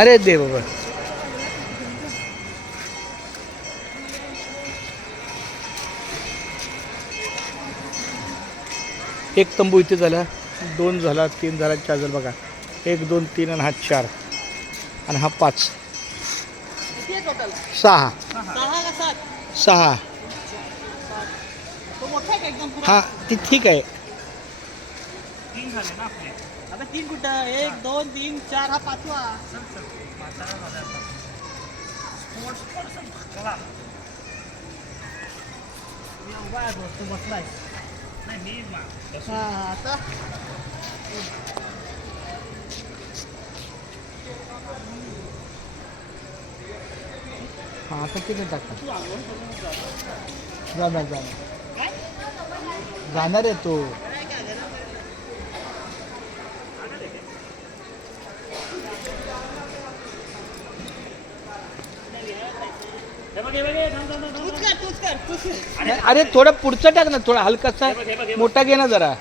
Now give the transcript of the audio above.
अरे दे बाबा. एक तंबू इथे झाला, 2 झाला, 3 झाला, 4 झाला बघा. 1 2 3 आणि हा 4 आणि हा 5 6 6. हा ती ठीक आहे. 3 झाले ना आपले. आता 3 कुठं? 1 2 3 4 हा 5वा. चला. मी उभा आहे दोस्त, तू बसलाय. नाही मी हा आता हा आता किती टाकतात. जाणार जाणार जाणार आहे तो. तूच कर. अरे थोडं पुढचं टाक ना, थोडा हलकासा मोठा घे ना जरा.